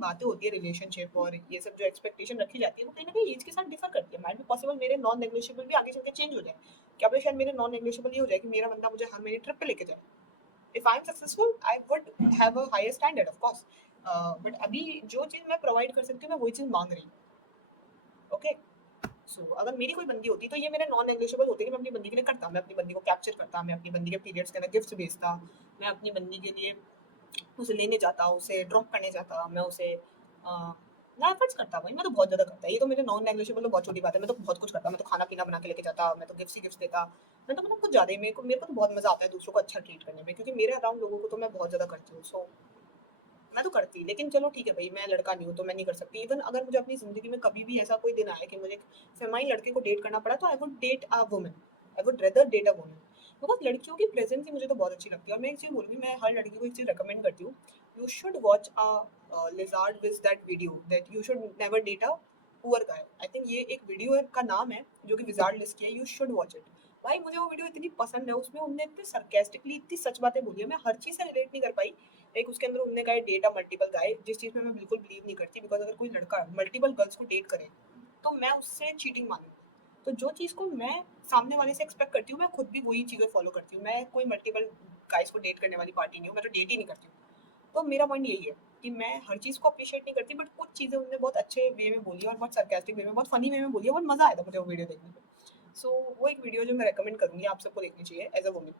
बातें होती है रिलेशनशिप और ये सब जो एक्सपेक्टेशन रखी जाती है वो कहीं ना कहीं एज के साथ डिफर करती है। माइट बी पॉसिबल मेरे नॉन नेगोशिएबल भी आगे चल के चेंज हो जाए। क्या पता शायद मेरे नॉन नेगोशिएबल ये हो जाए कि मेरा बंदा मुझे हर महीने ट्रिप पे लेके जाए। If I am successful I would have a higher standard of course, but अभी जो चीज़ मैं प्रोवाइड कर सकती हूँ मैं वही चीज़ मांग रही हूँ। ओके, सो अगर मेरी कोई बंदी होती तो ये मेरे नॉन नेगोशिएबल होते कि मैं अपनी बंदी के लिए करता, मैं अपनी बंदी को कैप्चर करता, मैं अपनी बंदी के पीरियड्स के अंदर गिफ्ट्स भेजता, मैं अपनी बंदी के लिए उसे लेने जाता, उसे ड्रॉप करने जाता, मैं उसे मैं एफर्ट्स करता भाई, मैं तो बहुत ज़्यादा करता। ये तो मेरे नॉन नेगोशिएबल तो बहुत छोटी बात है, मैं तो बहुत कुछ करता, मैं तो खाना पीना बना के लेके जाता, मैं तो गिफ्ट्स ही गिफ्ट्स देता, मैं तो मतलब कुछ ज़्यादा ही मेरे को तो बहुत मज़ा आता है दूसरों को अच्छा ट्रीट करने में, क्योंकि मेरे अराउंड लोगों को तो मैं बहुत ज़्यादा करती हूँ। सो मैं तो करती, लेकिन चलो ठीक है भाई, मैं लड़का नहीं हूँ तो मैं नहीं कर सकती। इवन अगर मुझे अपनी ज़िंदगी में कभी भी ऐसा कोई दिन आया कि मुझे एक फेमाइन लड़के को डेट करना पड़ा, तो I would date a woman, I would rather date a woman. Because लड़कियों की प्रेजेंस ही मुझे तो बहुत अच्छी लगती है। और मैं एक चीज़ बोलूँगी, मैं हर लड़की को एक चीज़ रिकमेंड करती हूँ, you should watch a lizard which that video that you should never date a poor guy. I think ये एक वीडियो का नाम है जो कि विजार्ड लिस्ट की है, यू शुड वॉच इट। भाई मुझे वो वीडियो इतनी पसंद है, उसमें उनने इतने सरकेस्टिकली इतनी सच बातें बोली है, मैं हर चीज़ से रिलेट नहीं कर पाई। एक उसके अंदर उनने कहा डेट अ मल्टीपल गाय, जिस चीज़ में मैं बिल्कुल बिलीव नहीं करती। बिकॉज अगर कोई लड़का मल्टीपल गर्ल्स को डेट करे तो मैं उससे चीटिंग मानूँ। तो जो चीज़ को मैं सामने वाले से एक्सपेक्ट करती हूँ, मैं खुद भी वही चीज़ें फॉलो करती हूँ। मैं कोई मल्टीपल गाइस को डेट करने वाली पार्टी नहीं हूँ, मैं तो डेट ही नहीं करती हूँ। तो मेरा पॉइंट यही है कि मैं हर चीज़ को अप्रिशिएट नहीं करती, बट कुछ चीज़ें उन्होंने बहुत अच्छे वे में बोली और बहुत सरकास्टिक वे में, बहुत फनी वे में बोली है, बहुत मज़ा आया था मुझे वो वीडियो देखने में। सो वो एक वीडियो जो मैं रेकमेंड करूँगी आप सबको देखनी चाहिए एज अ वुमन।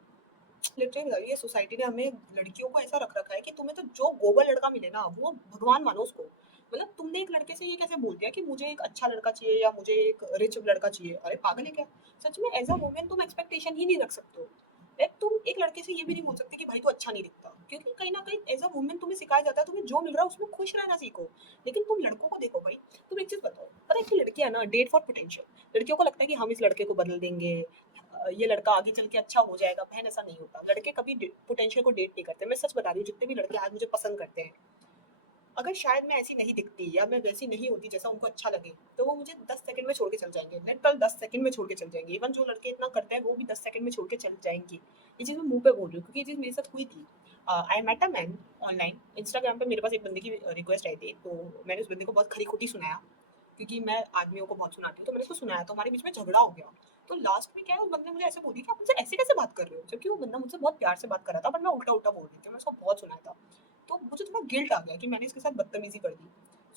लिटरली बता रही है, सोसाइटी ने हमें लड़कियों को ऐसा रख रखा है कि तुम्हें तो जो गोबर लड़का मिले ना वो भगवान मानो उसको। मतलब तुमने एक लड़के से ये कैसे बोल दिया कि मुझे एक अच्छा लड़का चाहिए या मुझे एक रिच लड़का चाहिए? अरे पागल है क्या? सच में एज अ वुमेन तुम एक्सपेक्टेशन ही नहीं रख सकते हो। लाइक तुम एक लड़के से ये भी नहीं बोल सकते कि भाई तू अच्छा नहीं दिखता, क्योंकि कहीं ना कहीं एज अ वुमेन तुम्हें सिखाया जाता है तुम्हें जो मिल रहा है उसमें खुश रहना सीखो। लेकिन तुम लड़कों को देखो भाई, तुम एक चीज बताओ, पता है कि लड़कियां ना डेट फॉर पोटेंशियल, लड़कियों को लगता है कि हम इस लड़के को बदल देंगे, ये लड़का आगे चल के अच्छा हो जाएगा। बहन ऐसा नहीं होता, लड़के कभी पोटेंशियल को डेट नहीं करते। मैं सच बता रही हूँ, जितने भी लड़के आज मुझे पसंद करते हैं, अगर शायद मैं ऐसी नहीं दिखती या मैं वैसी नहीं होती जैसा उनको अच्छा लगे, तो वो मुझे 10 सेकंड में छोड़ के चल जाएंगे। लिटरल 10 सेकंड में छोड़ के चल जाएंगे। इवन जो लड़के इतना करते हैं वो भी 10 सेकंड में छोड़ के चल जाएंगे। ये चीज़ मैं मुंह पे बोल रही हूँ क्योंकि ये चीज़ मेरे साथ हुई थी। I met a man online, Instagram पे मेरे पास एक बंदे की रिक्वेस्ट आई थी, तो मैंने उस बंदे को बहुत खरी खोटी सुनाया, क्योंकि मैं आदमियों को बहुत सुनाती हूँ। तो मैंने उसको सुनाया तो हमारे बीच में झगड़ा हो गया। तो लास्ट में क्या है, उस बंदे ने मुझे ऐसे बोली कि आप मुझसे ऐसे कैसे बात कर रहे हो, जबकि वो बंदा मुझसे बहुत प्यार से बात कर रहा था, पर मैं उल्टा उल्टा बोल रही थी। मैं उसको बहुत सुनाया था, तो मुझे थोड़ा गिल्ट आ गया कि मैंने इसके साथ बदतमीजी कर दी।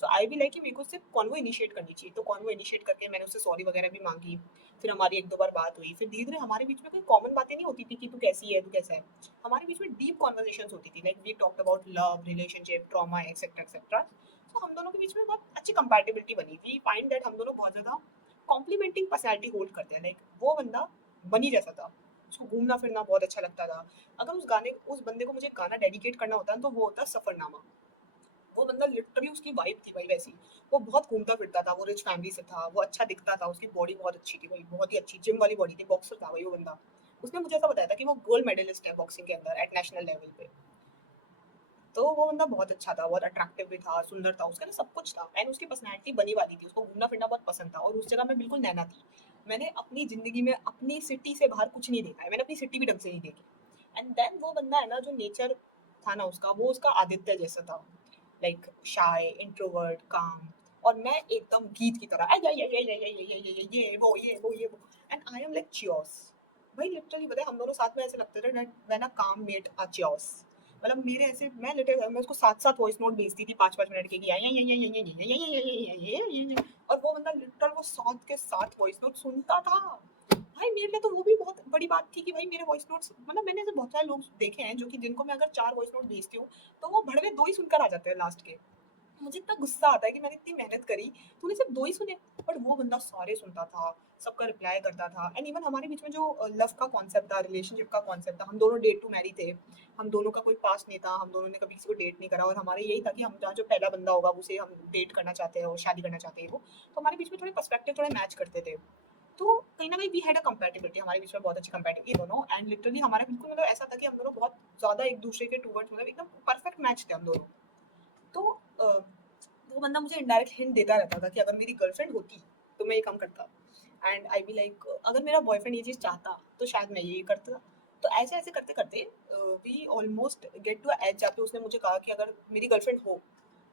सो आई भी लाइक कि मेरे को उससे कॉन्वो इनिशिएट करनी चाहिए। तो कॉन्वो इनिशिएट करके मैंने उससे सॉरी वगैरह भी मांगी। फिर हमारी एक दो बार बात हुई, फिर धीरे धीरे हमारे बीच में कोई कॉमन बातें नहीं होती थी कि तू कैसी है तू कैसा है। हमारे बीच में डीप कॉन्वर्जेशन होती थी, like we talked about love, relationship, trauma, etcetera etcetera. तो हम दोनों के बीच में बहुत अच्छी कंपैटिबिलिटी बनी थी। फाइंड दैट हम दोनों बहुत ज़्यादा कॉम्प्लीमेंटिंग पर्सनैलिटी होल्ड करते हैं। लाइक वो बंदा बनी जैसा था, उसको घूमना फिरना बहुत अच्छा लगता था। अगर उस बंदे को मुझे गाना डेडिकेट करना होता है तो वो होता सफरनामा। वो बंदा लिटरली, उसकी वाइफ थी भाई वैसी। वो बहुत घूमता फिरता था, वो रिच फैमिली से था, वो अच्छा दिखता था, उसकी बॉडी बहुत अच्छी थी भाई, बहुत ही अच्छी जिम वाली बॉडी थी, बॉक्सर था भाई वो बंदा। उसने मुझे ऐसा बताया था कि वो गोल्ड मेडलिस्ट है बॉक्सिंग के अंदर एट नेशनल लेवल पे। तो वो बंदा बहुत अच्छा था, बहुत अट्रैक्टिव भी था, सुंदर था, उसके अंदर सब कुछ था एंड उसकी पर्सनैलिटी बनी वाली थी। उसको घूमना फिरना बहुत पसंद था और उस जगह मैं बिल्कुल नैना थी। मैंने अपनी ज़िंदगी में अपनी सिटी से बाहर कुछ नहीं देखा है, मैंने अपनी सिटी भी ढंग से नहीं देखी। एंड देन वो बंदा है ना, जो नेचर था ना उसका, वो उसका आदित्य जैसा था, लाइक शाय, इंट्रोवर्ट, काम। और मैं एकदम गीत की तरह ये वो एंड आई एम लाइक चियोस। भाई लिटरली पता है, हम दोनों साथ में ऐसे लगते थे व्हेन अ काम मेट अ चियोस। मतलब मेरे ऐसे, मैं लिटरली मैं उसको साथ साथ वॉइस नोट भेजती थी 5-5 मिनट के कि और वो बंदा लिटरल वो साथ के साथ वॉइस नोट सुनता था। भाई मेरे लिए तो वो भी बहुत बड़ी बात थी कि भाई मेरे वॉइस नोट्स, मतलब मैंने ऐसे बहुत सारे लोग देखे हैं जो कि जिनको मैं अगर 4 वॉइस नोट भेजती हूँ तो वो भड़वे 2 ही सुनकर आ जाते हैं लास्ट के। मुझे इतना गुस्सा आता है कि मैंने इतनी मेहनत करी, तूने सिर्फ 2 ही सुने। बट वो बंदा सारे सुनता था, सबका रिप्लाई करता था। एंड इवन हमारे बीच में जो लव का कॉन्सेप्ट था, रिलेशनशिप का कॉन्सेप्ट था, हम दोनों डेट टू मैरी थे। हम दोनों का कोई पास नहीं था, हम दोनों ने कभी किसी को डेट नहीं करा और हमारा यही था कि हम जहाँ जो पहला बंदा होगा उसे हम डेट करना चाहते हैं और शादी करना चाहते हैं वो। तो हमारे बीच में थोड़े पर्सपेक्टिव थोड़े मैच करते थे। तो कहीं न कहीं वी हैड अ कंपैटिबिलिटी, हमारे बीच में बहुत अच्छी कंपैटिबिलिटी दोनों। एंड लिटरली हमारा बिल्कुल मतलब ऐसा था कि हम दोनों बहुत ज़्यादा एक-दूसरे के टुवर्ड्स मतलब एकदम परफेक्ट मैच थे हम दोनों। तो वो बंदा मुझे इनडायरेक्ट हिंट देता रहता था कि अगर मेरी गर्लफ्रेंड होती तो मैं ये काम करता। एंड आई बी लाइक अगर मेरा बॉयफ्रेंड ये चीज़ चाहता तो शायद मैं ये करता। तो ऐसे ऐसे करते करते we almost get to age जहाँ पे उसने मुझे कहा कि अगर मेरी गर्लफ्रेंड हो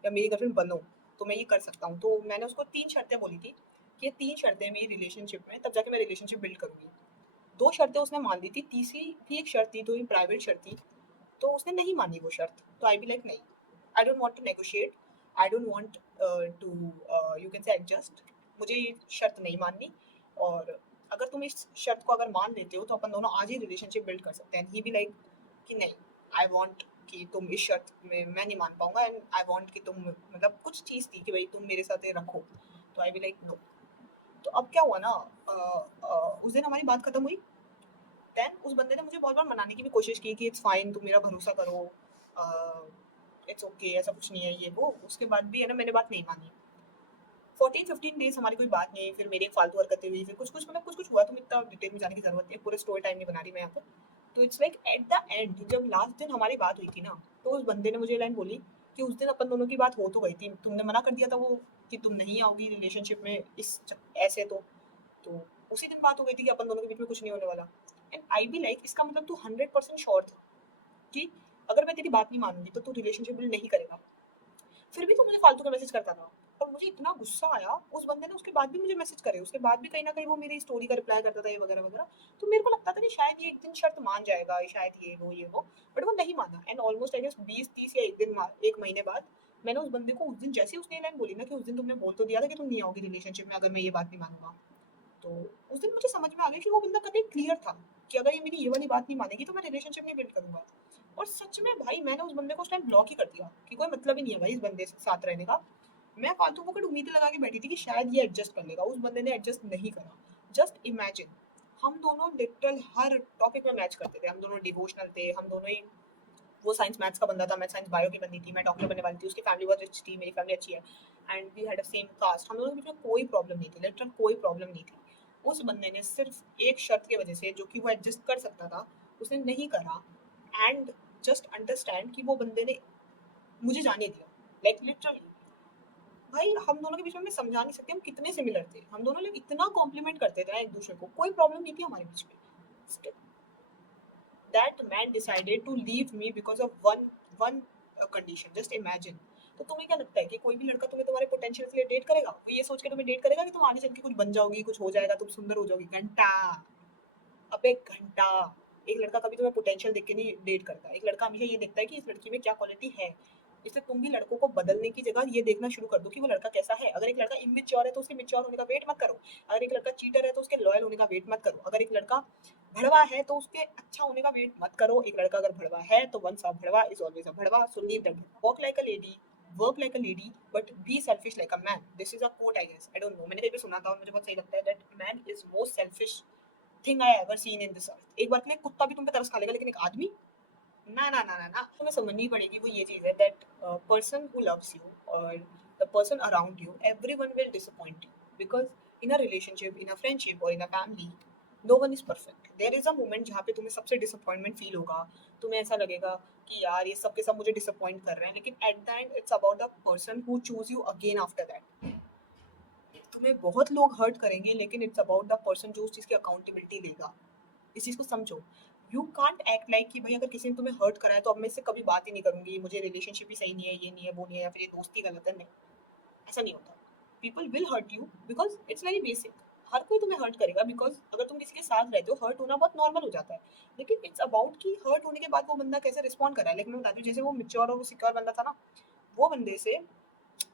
या मेरी गर्लफ्रेंड बनो, तो मैं ये कर सकता हूँ। तो मैंने उसको 3 शर्तें बोली थी कि ये 3 शर्तें मेरी रिलेशनशिप में, तब जाके मैं रिलेशनशिप बिल्ड करूँगी। 2 शर्तें उसने मान ली थी, तीसरी भी एक शर्त थी, थोड़ी प्राइवेट शर्त थी, तो उसने नहीं मानी वो शर्त। तो आई बी लाइक नहीं, I don't want to negotiate, I don't want to you can say adjust, मुझे ये शर्त नहीं माननी। और अगर तुम इस शर्त को अगर मान लेते हो तो अपन दोनों आज ही रिलेशनशिप बिल्ड कर सकते हैं। ही भी लाइक कि नहीं, आई वांट कि तुम इस शर्त में मैं नहीं मान पाऊंगा, एंड आई वांट कि तुम मतलब कुछ चीज़ थी कि भाई तुम मेरे साथ ये रखो। तो आई बी लाइक नो। तो अब क्या हुआ ना, उस दिन हमारी बात खत्म हुई। देन उस बंदे ने मुझे बहुत बार मनाने की भी कोशिश की कि इट्स फाइन, तुम मेरा भरोसा करो, इट्स ओके, ऐसा कुछ नहीं है ये वो। उसके बाद भी है ना, मैंने बात नहीं मानी। 14-15 डेज हमारी कोई बात नहीं, फिर मेरी एक फालतू हरकतें हुई, फिर कुछ कुछ मतलब कुछ कुछ हुआ। तुम इतना डिटेल में जाने की जरूरत नहीं है, पूरे स्टोरी टाइम नहीं बना रही मैं यहाँ पे। तो it's like at the end, जब लास्ट दिन हमारी बात हुई थी ना, तो उस बंदे ने मुझे लाइन बोली कि उस दिन अपन दोनों की बात हो तो गई थी, तुमने मना कर दिया था वो कि तुम नहीं आओगी रिलेशनशिप में ऐसे। तो उसी दिन बात हो गई थी कि अपन दोनों के बीच में कुछ नहीं होने वाला। एंड आई बी लाइक इसका मतलब तू 100% श्योर था कि अगर मैं तेरी बात नहीं मानूंगी तो तू रिलेशनशिप बिल्ड नहीं करेगा। फिर भी तू मुझे फालतू का मैसेज करता था। और मुझे इतना गुस्सा आया, उस बंदे ने उसके बाद भी मुझे मैसेज करे, उसके बाद भी कहीं ना कहीं वो मेरी स्टोरी का रिप्लाई करता था, ये वगैरह वगैरह। तो मेरे को लगता था कि शायद ये एक दिन शर्त मान जाएगा, शायद ये वो, बट वो नहीं माना। एंड ऑलमोस्ट आई गेस 20-30 या एक महीने बाद मैंने उस बंदे को, उस दिन जैसे ही उसने लाइन बोली ना कि उस दिन तुमने बोल तो दिया था कि तुम नहीं आओगी रिलेशनशिप में अगर मैं ये बात नहीं मानूंगा, तो उस दिन मुझे समझ में आ गया कि वो बंदा कभी क्लियर था कि अगर ये मेरी ये वाली बात नहीं मानेगी तो मैं रिलेशनशिप नहीं बिल्ड करूंगा। और सच में भाई, मैंने उस बंदे को उस टाइम ब्लॉक ही कर दिया कि कोई मतलब ही नहीं है भाई इस बंदे से साथ रहने का। मैं फालतू फोकट उम्मीदें लगा के बैठी थी कि शायद ये एडजस्ट कर लेगा, उस बंदे ने एडजस्ट नहीं करा। जस्ट इमेजिन, हम दोनों लिटरल हर टॉपिक में मैच करते थे, हम दोनों डिवोशनल थे, हम दोनों ही, वो साइंस मैथ्स का बंदा था, मैं साइंस बायो की बंदी थी, मैं डॉक्टर बनने वाली थी, उसकी फैमिली बहुत रिच थी, मेरी फैमिली अच्छी है, and we had a same caste. हम दोनों के बीच में कोई प्रॉब्लम नहीं थी, लिटरल कोई प्रॉब्लम नहीं थी। उस बंदे ने सिर्फ एक शर्त की वजह से, जो कि वो एडजस्ट कर सकता था, उसने नहीं करा। एंड जस्ट अंडरस्टैंड कि वो बंदे ने मुझे जाने दिया, लाइक लिटरली। भाई हम दोनों के बीच में मैं समझा नहीं सकती हम कितने सिमिलर थे, हम दोनों लोग इतना कॉम्प्लीमेंट करते थे एक दूसरे को, कोई प्रॉब्लम नहीं थी हमारे बीच में। Still, that man decided to leave me because of one condition. Just imagine. तो तुम्हें क्या लगता है कि कोई भी लड़का तुम्हें तुम्हारे पोटेंशियल के लिए डेट करेगा? वो ये सोच के तुम्हें डेट करेगा कि तुम आगे चल के कुछ बन जाओगी, कुछ हो जाएगा, तुम सुंदर हो जाओगी? घंटा, अबे घंटा। एक लड़का कभी तुम्हें पोटेंशियल देख के नहीं डेट करता, एक लड़का हमेशा ये देखता है कि इस लड़की में क्या क्वालिटी है। इसलिए तुम भी लड़कों को बदलने की जगह ये देखना शुरू कर दो कि वो लड़का कैसा है। अगर एक लड़का इमेच्योर है तो उसके मेच्योर होने का वेट मत करो। अगर एक लड़का चीटर है तो उसके लॉयल होने का वेट मत करो। अगर एक लड़का भड़वा है तो उसके अच्छा होने का वेट मत करो। एक लड़का अगर भड़वा है तो वंस अ भड़वा इज ऑलवेज अ भड़वा, so leave that. Walk like a lady, work like a lady, but be selfish like a man. This is a quote I guess, I don't know, मैंने कहीं पे सुना था और मुझे बहुत सही लगता है, that man is most selfish thing I ever seen in this earth. एक बार के लिए कुत्ता भी तुम पे तरस खा लेगा, लेकिन एक आदमी, ना ना ना ना ना। तुम्हें समझनी पड़ेगी, वो ये चीज है that person who loves you और the person around you, everyone will disappoint you, because in a relationship, in a friendship और in a family, no one is perfect. There is a moment जहाँ पे तुम्हें सबसे disappointment feel होगा, तुम्हें ऐसा लगेगा कि यार ये सब के सब मुझे डिसअपॉइंट कर रहे हैं, लेकिन at the end it's about the person who choose you again after that. तुम्हें बहुत लोग हर्ट करेंगे, लेकिन इट्स अबाउट द पर्सन जो उस चीज़ की अकाउंटेबिलिटी लेगा। इस चीज़ को समझो। यू कांट एक्ट लाइक कि भाई अगर किसी ने तुम्हें हर्ट करा है तो अब मैं इससे कभी बात ही नहीं करूंगी, मुझे रिलेशनशिप ही सही नहीं है, ये नहीं है, वो नहीं है, या फिर ये दोस्ती गलत है। नहीं, ऐसा नहीं होता। People will hurt you because it's very basic. हर कोई तुम्हें हर्ट करेगा, बिकॉज अगर तुम किसी के साथ रहते हो हर्ट होना बहुत नॉर्मल हो जाता है। लेकिन इट्स अबाउट कि हर्ट होने के बाद वो बंदा कैसे रिस्पॉन्ड कर रहा है। लेकिन मैं बताती हूँ, जैसे वो मेच्योर और वो सिक्योर बंदा था ना, वो बंदे से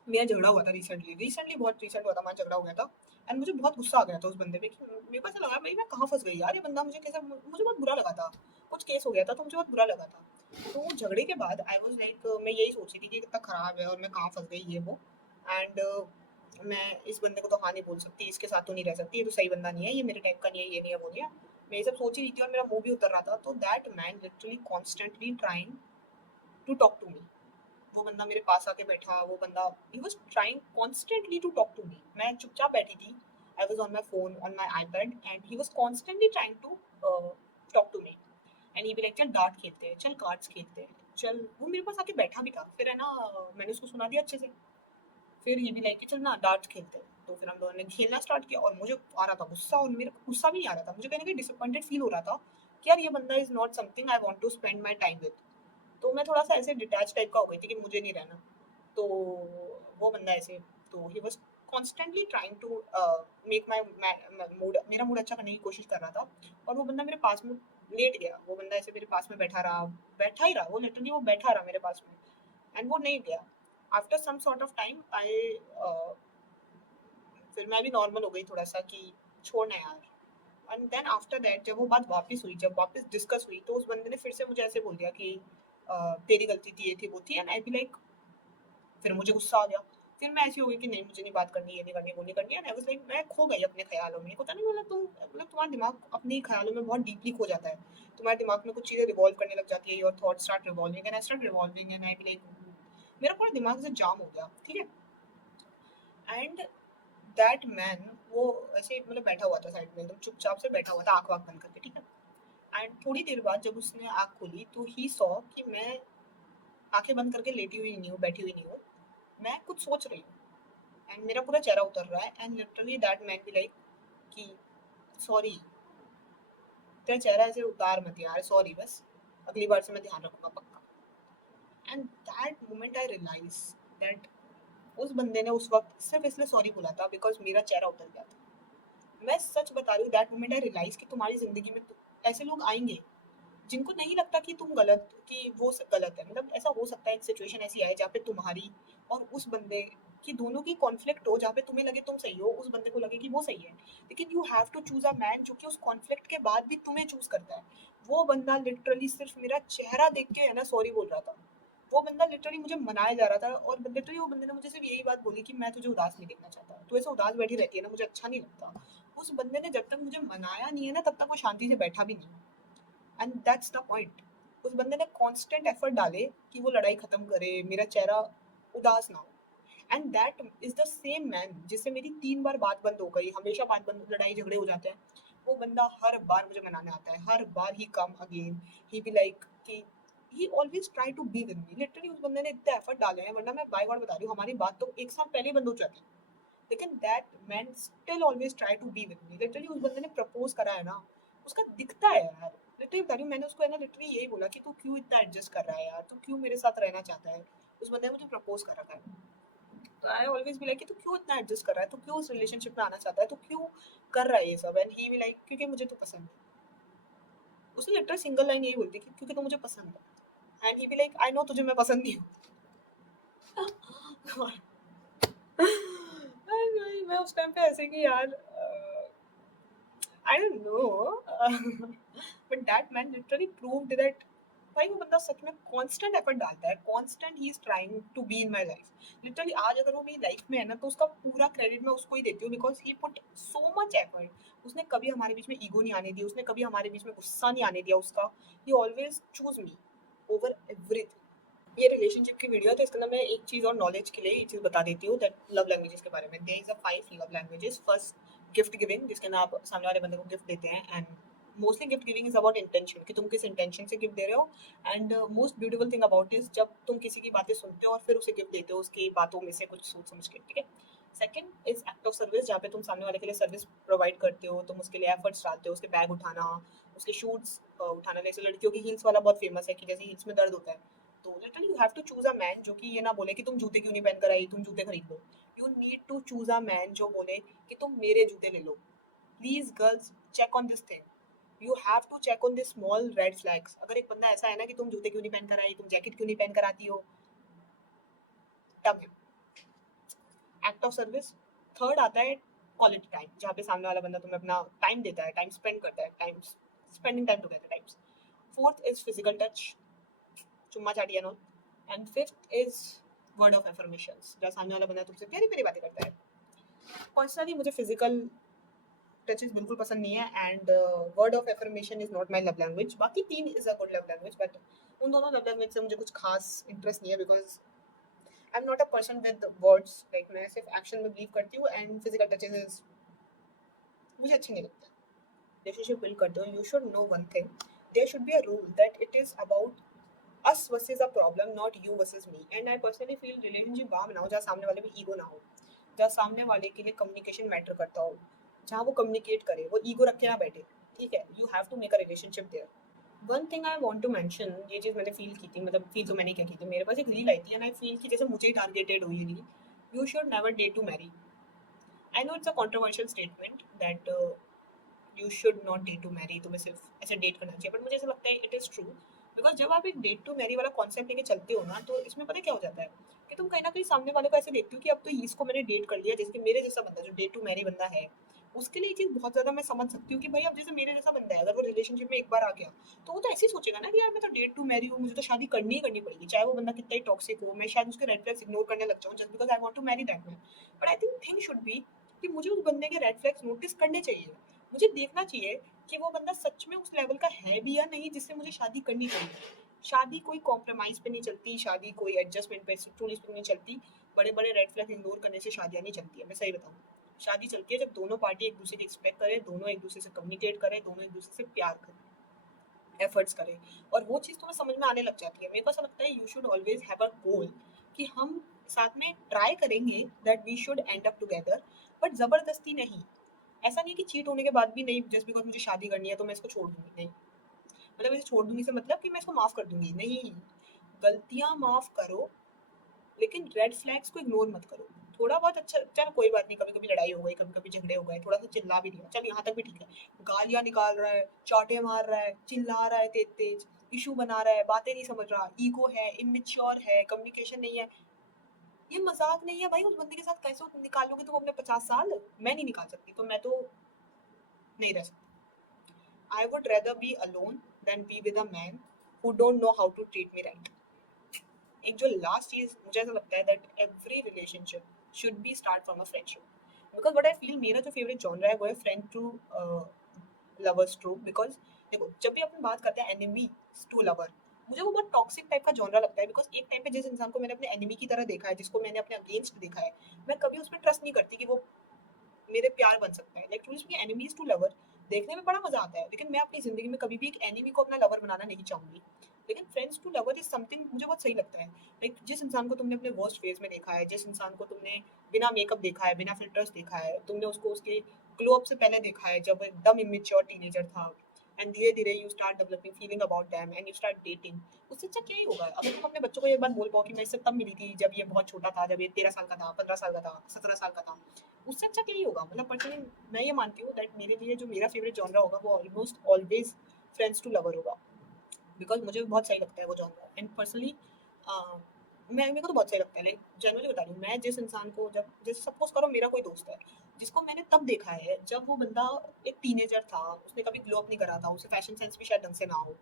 मेरा झगड़ा हुआ था रिसेंटली, बहुत रिसेंट हुआ था, हमारा झगड़ा हो गया था। एंड मुझे बहुत गुस्सा आ गया था उस बंदे पे कि मेरे को ऐसा लगा भाई मैं कहाँ फंस गई यार, ये बंदा मुझे कैसे, मुझे बहुत बुरा लगा था। कुछ केस हो गया था तो मुझे बहुत बुरा लगा था। तो झगड़े के बाद आई वाज लाइक, मैं यही सोच रही थी कि कितना खराब है और मैं कहाँ फंस गई ये वो। एंड मैं इस बंदे को तो हाँ नहीं बोल सकती, इसके साथ तो नहीं रह सकती, ये तो सही बंदा नहीं है, ये मेरे टाइप का नहीं है, ये नहीं है, वो नहीं है। मैं ये सब सोच ही रही थी और मेरा मुंह भी उतर रहा था। तो that man literally constantly trying to talk to me. वो बंदा मेरे पास आके बैठा, वो बंदा he was trying constantly to talk to me. मैं चुपचाप बैठी थी, I was on my phone, on my iPad, and he was constantly trying to talk to me. And he भी लाइक, चल डार्ट खेलते हैं, चल कार्ड्स खेलते हैं, चल। वो मेरे पास आके बैठा भी था, फिर है ना, मैंने उसको सुना दिया अच्छे से। फिर ही भी लाइक, चल ना डार्ट खेलते हैं। तो फिर हम दोनों ने खेलना स्टार्ट किया और मुझे आ रहा था गुस्सा, और मेरे को गुस्सा भी नहीं आ रहा था, मुझे कहीं ना कहीं डिसअपॉइंटेड फील हो रहा था कि यार ये बंदा is not something I want to spend my time with. तो मैं थोड़ा सा ऐसे डिटैच टाइप का हो गई थी कि मुझे नहीं रहना। तो वो बंदा ऐसे, तो he was constantly trying to make my mood, मेरा मूड अच्छा करने की कोशिश कर रहा था। और वो बंदा मेरे पास में लेट गया, वो बंदा ऐसे मेरे पास में बैठा ही रहा, वो लिटरली वो बैठा रहा मेरे पास में, एंड वो नहीं गया। After some sort of time I, फिर मैं भी नॉर्मल हो गई थोड़ा सा कि छोड़ना यार। एंड देन आफ्टर दैट जब वो बात वापस हुई, जब वापस डिस्कस हुई, तो उस बंदे ने फिर से मुझे ऐसे बोल दिया कि तेरी गलती थी, ये थी वो थी, एंड आई बी लाइक, फिर मुझे गुस्सा आ गया। फिर मैं ऐसी हो गई कि नहीं, मुझे नहीं बात करनी, ये नहीं करनी, वो नहीं करनी है। आई वाज लाइक, मैं खो गई अपने ख्यालों में। पता नहीं, मतलब तुम, मतलब तुम्हारा दिमाग अपने ख्यालों में बहुत डीपली खो जाता है, तुम्हारे दिमाग में कुछ चीजें रिवॉल्व करने लग जाती है, your thoughts start revolving, and I start revolving, and I be like, मेरा पूरा दिमाग से जाम हो गया, ठीक है। एंड दैट मैन, वो ऐसे मतलब बैठा हुआ था साइड में, एकदम चुपचाप से बैठा हुआ था, आंख वाँख बंद करके, ठीक है। एंड थोड़ी देर बाद जब उसने आँख खोली, तो ही सॉ कि मैं आंखें बंद करके लेटी हुई नहीं हूँ, बैठी हुई नहीं हूँ, मैं कुछ सोच रही हूँ। एंड मेरा पूरा चेहरा उतर रहा है, and literally that man B like कि सॉरी, तेरा चेहरा ऐसे उतार मत यार, सॉरी, बस अगली बार से मैं ध्यान रखूंगा पक्का। And that moment I realise that उस बंदे ने उस वक्त सिर्फ इसलिए सॉरी बोला था बिकॉज मेरा चेहरा उतर गया था। मैं सच बता रही हूँ, दैट मोमेंट आई रियलाइज कि तुम्हारी जिंदगी में ऐसे लोग आएंगे जिनको नहीं लगता कि तुम गलत, कि वो गलत है। मतलब ऐसा हो सकता है एक सिचुएशन ऐसी आए जहाँ पे तुम्हारी और उस बंदे की दोनों की कॉन्फ्लिक्ट हो, जहाँ पे तुम्हें लगे तुम सही हो, उस बंदे को लगे कि वो सही है। लेकिन you have to choose a man जो कि उस कॉन्फ्लिक्ट के बाद भी तुम्हें चूज करता है। वो बंदा लिटरली सिर्फ मेरा चेहरा देख के है ना सॉरी बोल रहा था। वो बंदा लिटरली मुझे मनाया जा रहा था, और लिटरली वो बंदे ने मुझे सिर्फ यही बात बोली कि मैं तुझे उदास नहीं देखना चाहता, तू ऐसे उदास बैठी रहती है ना, मुझे अच्छा नहीं लगता। उस बंदे ने जब तक मुझे मनाया नहीं है ना, तब तक वो शांति से बैठा भी नहीं। And that's the point. उस बंदे ने कांस्टेंट एफर्ट डाले कि वो लड़ाई खत्म करे, मेरा चेहरा उदास ना हो। And that is the same man जिससे मेरी 3 बार बात बंद हो गई, हमेशा बात बंद, लड़ाई झगड़े हो जाते हैं। वो बंदा हर बार मुझे मनाने आता है, हर बार ही come again, he be like कि he always try to be with me. Literally उस बंदे ने इतने एफर्ट डाले हैं, वरना मैं बाय गॉड बता रही हूँ, हमारी बात तो एक साल पहले ही बंद हो जाती। लेकिन that man still always try to be with me. Literally उस बंदे ने प्रपोज करा है ना, उसका दिखता है यार। लिटरली बता रही हूँ, मैंने उसको है ना लिटरली यही बोला कि तू क्यों इतना एडजस्ट कर रहा है यार, तू क्यों मेरे साथ रहना चाहता है। उस बंदे ने मुझे प्रपोज करा था, तो आई ऑलवेज बी लाइक कि तू क्यों इतना एडजस्ट कर रहा है, तू क्यों उस रिलेशनशिप में आना चाहता है, तू क्यों कर रहा है ये सब। एंड ही बी लाइक, क्योंकि मुझे तो पसंद है। उसने लिटरली सिंगल लाइन यही बोलती कि क्योंकि तो मुझे पसंद है। And he be like, I know तुझे मैं पसंद नहीं हूँ। मैं उस टाइम पे ऐसे कि यार, I don't know, but that man literally proved that भाई वो बंदा सच में कांस्टेंट एफर्ट डालता है, constant he is trying to be in my life. Literally आज अगर वो मेरी लाइफ में है ना, तो उसका पूरा क्रेडिट मैं उसको ही देती हूँ, because he put so much effort. उसने कभी हमारे बीच में ईगो नहीं आने दी, उसने कभी हमारे बीच में गुस्सा नहीं आने दिया उसका। ही always choose me over everything. ये रिलेशनशिप की वीडियो है, तो इसके अंदर मैं एक चीज़ और नॉलेज के लिए एक चीज़ बता देती हूँ, दैट लव लैंग्वेजेस के बारे में। There is a 5 love languages. First, gift giving, जिसके अंदर आप सामने वाले बंदे को गिफ्ट देते हैं। And mostly gift giving is about intention, कि तुम किस इंटेंशन से गिफ्ट दे रहे हो। And most beautiful thing about is जब तुम किसी की बातें सुनते हो और फिर उसे गिफ्ट देते हो, उसकी बातों में से कुछ सोच समझ के, ठीक है। Second is act of service, जहाँ पे तुम सामने वाले के लिए सर्विस प्रोवाइड करते हो, तुम उसके लिए एफर्ट्स डालते हो, उसके बैग उठाना, उसके शूट्स उठाना। जैसे लड़कियों की हील्स वाला बहुत फेमस है, कि जैसे हील्स में दर्द होता है, तो literally you have to choose a man जो कि ये ना बोले कि तुम जूते क्यों नहीं पहन कर आई, तुम जूते खरीद लो। You need to choose a man जो बोले कि तुम मेरे जूते ले लो। Please girls, check on this thing. You have to check on this small red flags. अगर एक बंदा ऐसा है ना कि तुम जूते क्यों नहीं पहन कर आई, तुम जैकेट क्यों नहीं पहन कर आती हो, तब एक्ट ऑफ सर्विस। थर्ड आता है क्वालिटी टाइम, जहाँ पे सामने वाला बंदा तुम्हें अपना टाइम देता है, टाइम स्पेंड करता है, time spending time together times. Fourth is physical touch, चुम्मा चाटिया no. And fifth is word of affirmations, जहाँ सामने वाला बंदा तुमसे प्यारी प्यारी बातें करता है। पर्सनली मुझे फिजिकल टचेस बिल्कुल पसंद नहीं है, and word of affirmation is not my love language. बाकी 3 is a good love language, but उन दोनों लव लैंग्वेज से मुझे कुछ खास इंटरेस्ट नहीं है, because I am not a person with words, like मैं सिर्फ एक्शन में बिलीव करती हूँ। एंड फिजिकल टचेस इज मुझे अच्छे नहीं लगता। रिलेशनशिप बिल्ड करते हो, you should know one thing, there should be a rule that it is about us versus a problem, not you versus me. And I personally feel relationship वहाँ बनाओ जहाँ सामने वाले में ईगो ना हो, जहाँ सामने वाले के लिए कम्युनिकेशन मैटर करता हो, जहाँ वो कम्युनिकेट करे, वो ईगो रख के ना बैठे, ठीक है। You have to make a relationship there. One thing I want to mention, ये चीज़ मैंने फ़ील की थी, मतलब फ़ील तो मैंने क्या की थी, मेरे पास एक रील आई थी एंड आई फ़ील कि जैसे मुझे ही टारगेटेड हो ये reel, you should never date to marry. I know it's a controversial statement that you should not date to marry, तुम्हें सिर्फ ऐसे डेट करना चाहिए, बट मुझे ऐसा लगता है इट इज़ ट्रू। बिकॉज जब आप एक डेट टू मैरी वाला कॉन्सेप्ट लेके चलते हो ना, तो इसमें पता है क्या हो जाता है कि तुम कहीं ना कहीं सामने वाले को ऐसे देखते हो कि अब तो इसको मैंने डेट कर लिया, जैसे कि मेरे जैसा बंदा जो डेट टू मैरी बंदा है, उसके लिए ये चीज़ बहुत ज़्यादा मैं समझ सकती हूँ कि भाई अब जैसे मेरे जैसा बंदा है, अगर वो रिलेशनशिप में एक बार आ गया, तो वो तो ऐसे ही सोचेगा ना कि यार मैं तो डेट टू मैरी हूँ, मुझे तो शादी करनी ही करनी पड़ेगी, चाहे वो बंदा कितना ही टॉक्सिक हो, मैं शायद उसके रेड फ्लैग्स इग्नोर करने लग जाऊँ just because I want to marry that man. But I think thing should be कि मुझे उस बंदे के रेड फ्लैग्स नोटिस करने चाहिए, मुझे देखना चाहिए कि वो बंदा सच में उस लेवल का है भी या नहीं जिससे मुझे शादी करनी चाहिए। शादी कोई कॉम्प्रोमाइज़ पे नहीं चलती, शादी कोई एडजस्टमेंट पे टूलिस पे नहीं चलती, बड़े-बड़े रेड फ्लैग इग्नोर करने से शादियाँ नहीं चलती है, मैं सही बताऊँ। शादी चलती है जब दोनों पार्टी एक-दूसरे की रिस्पेक्ट करें, दोनों एक-दूसरे से कम्युनिकेट करें, दोनों एक-दूसरे से प्यार करें, एफर्ट्स करें, और वो चीज़ तुम्हें समझ में आने लग जाती है। मेरे को ऐसा लगता है you should always have a goal कि हम साथ में ट्राई करेंगे that we should end up together, but ज़बरदस्ती नहीं। ऐसा नहीं है कि चीट होने के बाद भी नहीं, जस्ट बिकॉज़ मुझे शादी करनी है तो मैं इसको छोड़ दूँगी, नहीं। मतलब इसे छोड़ दूँगी से मतलब कि मैं इसको माफ़ कर दूँगी, नहीं। गलतियाँ माफ़ करो, लेकिन रेड फ्लैग्स को इग्नोर मत करो। थोड़ा बहुत अच्छा, चल कोई बात नहीं, कभी-कभी लड़ाई हो गई, कभी-कभी झगड़े हो गए, थोड़ा-सा चिल्ला भी दिया, चल यहाँ तक भी ठीक है। गालियाँ निकाल रहा है, चाँटे मार रहा है, चिल्ला रहा है तेज़-तेज़, इश्यू बना रहा है, बातें नहीं समझ रहा, ईगो है, इमैच्योर है, कम्युनिकेशन नहीं है। ये मज़ाक नहीं है भाई, उस बंदे के साथ कैसे निकालोगे तुम अपने 50 साल? मैं नहीं निकाल सकती, तो मैं तो नहीं रह सकती। I would rather be alone than be with a man who don't know how to treat me right. एक जो लास्ट चीज मुझे ऐसा लगता है that every relationship should be start from a friendship, because what I feel मेरा जो favourite genre है वो है friend to lovers true. Because देखो जब भी अपन बात करते हैं एनिमी टू लवर, मुझे वो बहुत टॉक्सिक टाइप का जॉनरा लगता है, बिकॉज एक टाइम पे जिस इंसान को मैंने अपने एनिमी की तरह देखा है, जिसको मैंने अपने अगेंस्ट देखा है, मैं कभी उस पर ट्रस्ट नहीं करती कि वो मेरे प्यार बन सकता है। Like to be enemies to lover देखने में बड़ा मजा आता है, लेकिन मैं अपनी जिंदगी में कभी भी एक एनिमी को अपना लवर बनाना नहीं चाहूंगी। लेकिन friends to lover is something मुझे बहुत सही लगता है। लाइक जिस इंसान को तुमने अपने वर्स्ट फेज में देखा है, जिस इंसान को तुमने बिना मेकअप देखा है, बिना फिल्टर्स देखा है, तुमने उसको उसके ग्लो अप से पहले देखा है जब वो एकदम इमेच्योर टीनेजर था, एंड धीरे धीरे you start developing feeling about them and you start dating, उससे अच्छा क्या ही होगा। अगर तुम अपने बच्चों को ये बात बोल पाओ कि मैं इससे तब मिली थी जब ये बहुत छोटा था, जब ये 13 साल का था, 15 साल का था, 17 साल का था, उससे अच्छा क्या ही होगा। मतलब पर्सनली मैं ये मानती हूँ दैट मेरे लिए जो मेरा फेवरेट जॉनरा होगा वो almost always friends to lover होगा, बिकॉज मुझे बहुत सही लगता है वो जॉनरा। एंड पर्सनली मैं मेरे को तो बहुत सही लगता है। लाइक जनरली बता रही हूँ, मैं जिस इंसान को जब जैसे सपोज करो मेरा कोई दोस्त है जिसको मैंने तब देखा है जब वो बंदा एक टीनेजर था, उसने कभी ग्लो अप नहीं करा था, उसे फैशन सेंस भी शायद ढंग से ना हो,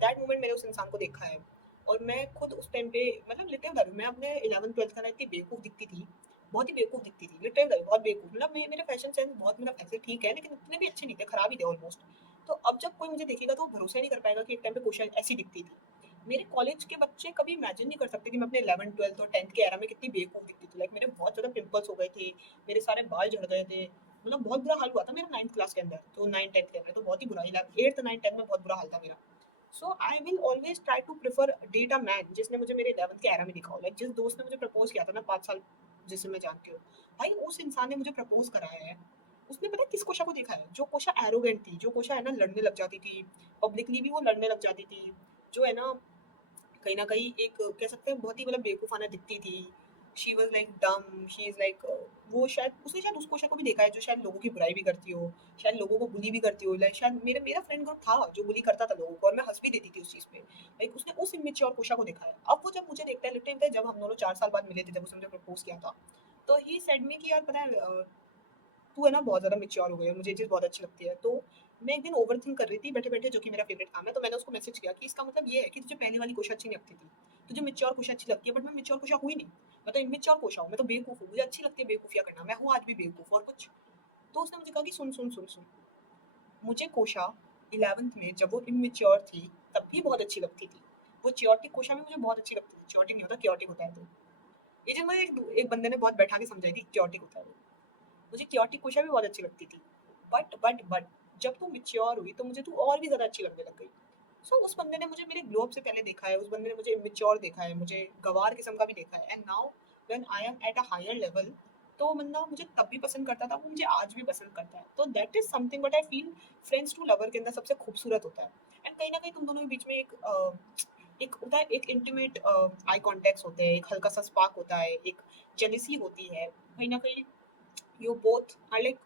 दैट मोमेंट मैंने उस इंसान को देखा है। और मैं खुद उस टाइम पे मतलब लिटरली बता रही हूँ, मैं अपने 11th 12th का ना इतनी बेवकूफ़ दिखती थी, बहुत ही बेवकूफ़ दिखती थी, लिटरली बता रही हूँ, बहुत बेवकूफ़। मतलब मेरे फैशन सेंस बहुत मतलब ऐसे ठीक है, लेकिन इतने भी अच्छे नहीं थे, खराब ही थे ऑलमोस्ट। तो अब जब कोई मुझे देखेगा तो वो भरोसा ही नहीं कर पाएगा कि एक टाइम पे कुछ ऐसी दिखती थी। मेरे कॉलेज के बच्चे कभी इमेजिन नहीं कर सकते कि मैं अपने 11th 12th और 10th के एरा में कितनी बेवकूफ़ दिखती थी। लाइक मेरे बहुत ज़्यादा पिंपल्स हो गए थे, मेरे सारे बाल झड़ गए थे, मतलब बहुत बुरा हाल हुआ था मेरा 9th क्लास के अंदर, तो 9th 10th के अंदर तो बहुत ही बुरा ही, 8th 9th 10th में बहुत बुरा हाल था मेरा। So I will always try to prefer date a man जिसने मुझे मेरे 11th के एरा में दिखा हो। लाइक जिस दोस्त ने मुझे प्रपोज किया था ना 5 साल, जिसे मैं जानती हूँ, भाई उस इंसान ने मुझे प्रपोज कराया है। उसने पता है किस कोशा को देखा है, जो कोशा एरोगेंट थी, जो कोशा है ना लड़ने लग जाती थी, पब्लिकली भी वो लड़ने लग जाती थी, जो है ना कहीं न कहीं एक कह सकते हैं बहुत ही मतलब बेवकूफ़ाना दिखती थी। She was like dumb, she is like वो शायद उसने शायद उस कोशा को भी देखा है जो शायद लोगों की बुराई भी करती हो, शायद लोगों को बुली भी करती हो। लाइक शायद मेरा फ्रेंड ग्रुप था जो बुली करता था लोगों को, और मैं हँस भी देती थी उस चीज़ पे। लाइक उसने उस इम्मैच्योर कोशा को देखा है। अब वो जब मुझे देखता है लिटरली जब हम दोनों 4 साल बाद मिले थे, जब उसने मुझे प्रपोज़ किया था, तो ही सेड मी कि यार पता है तू है ना बहुत ज़्यादा मैच्योर हो गई है, मुझे ये चीज़ बहुत अच्छी लगती है। तो मैं एक दिन ओवरथिंक कर रही थी बैठे-बैठे, जो कि मेरा फेवरेट काम है, तो मैंने उसको मैसेज किया कि इसका मतलब ये है कि तुझे पहले वाली कोशा अच्छी नहीं लगती थी। तुझे मैच्योर कोशा अच्छी लगती है, बट मैं मैच्योर कोशा हुई नहीं। मैं तो इम्मैच्योर कोशा हूँ, मैं तो बेवकूफ़ हूँ, मुझे अच्छी लगती है बेवकूफ़ियाँ करना, मैं हूँ आज भी बेवकूफ़ और कुछ। तो उसने मुझे कहा कि सुन, सुन, सुन, सुन, मुझे कोशा 11th में जब वो इम्मैच्योर थी, तब भी बहुत अच्छी लगती थी। वो च्योटिक कोशा भी मुझे बहुत अच्छी लगती थी। च्योटिक नहीं होता, क्योटिक होता है तो। ये चीज़ मुझे एक बंदे ने बहुत बैठा के समझाई थी, क्योटिक होता है वो। मुझे क्योटिक कुशा भी बहुत अच्छी लगती थी। बट जब तू मैच्योर हुई तो मुझे तू और भी ज़्यादा अच्छी लगने लग गई। सो उस बंदे ने मुझे मेरे ग्लो अप से पहले देखा है, उस बंदे ने मुझे इम्मैच्योर देखा है, मुझे गँवार किस्म का भी देखा है, and now when I am at a higher level, तो वो बंदा मुझे तब भी पसंद करता था, वो मुझे आज भी पसंद करता है। तो that is something what I feel friends to lover के अंदर सबसे खूबसूरत होता है। एंड कहीं ना कहीं तुम दोनों के बीच में एक होता है, एक इंटीमेट आई कॉन्टेक्ट होते हैं, एक हल्का सा स्पार्क होता है, एक जेलिसी होती है कहीं ना कहीं. You both are like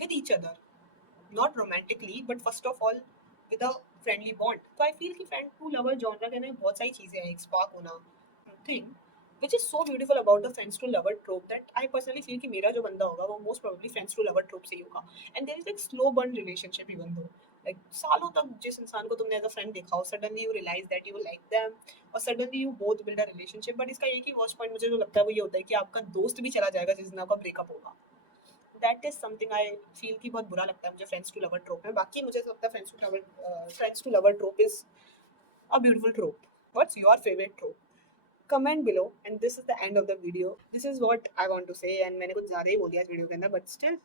with each other, not romantically but first of all with a friendly bond. So I feel कि friend to lover genre के अंदर बहुत सारी चीजें हैं, एक spark होना, thing which is so beautiful about the friends to lover trope that I personally feel कि मेरा जो बंदा होगा वो most probably friends to lover trope से ही होगा. And there is like slow burn relationship even though like सालों तक जिस इंसान को तुमने as a friend देखा हो, suddenly you realize that you like them और suddenly you both build a relationship. But इसका एक ही worst point मुझे जो लगता है वो ये होता है कि आपका दोस्त भी चला जाएगा जिस दिन आपका ब्रेकअप होगा. That is something I feel कि बहुत बुरा लगता है मुझे फ्रेंड्स टू लवर ट्रोप में. बाकी मुझे लगता है friends to lover trope is a beautiful trope. What's your favourite trope? Comment below. And this is the end of the video. This is what I want to say. And मैंने कुछ ज़्यादा ही बोल दिया इस वीडियो के अंदर, but still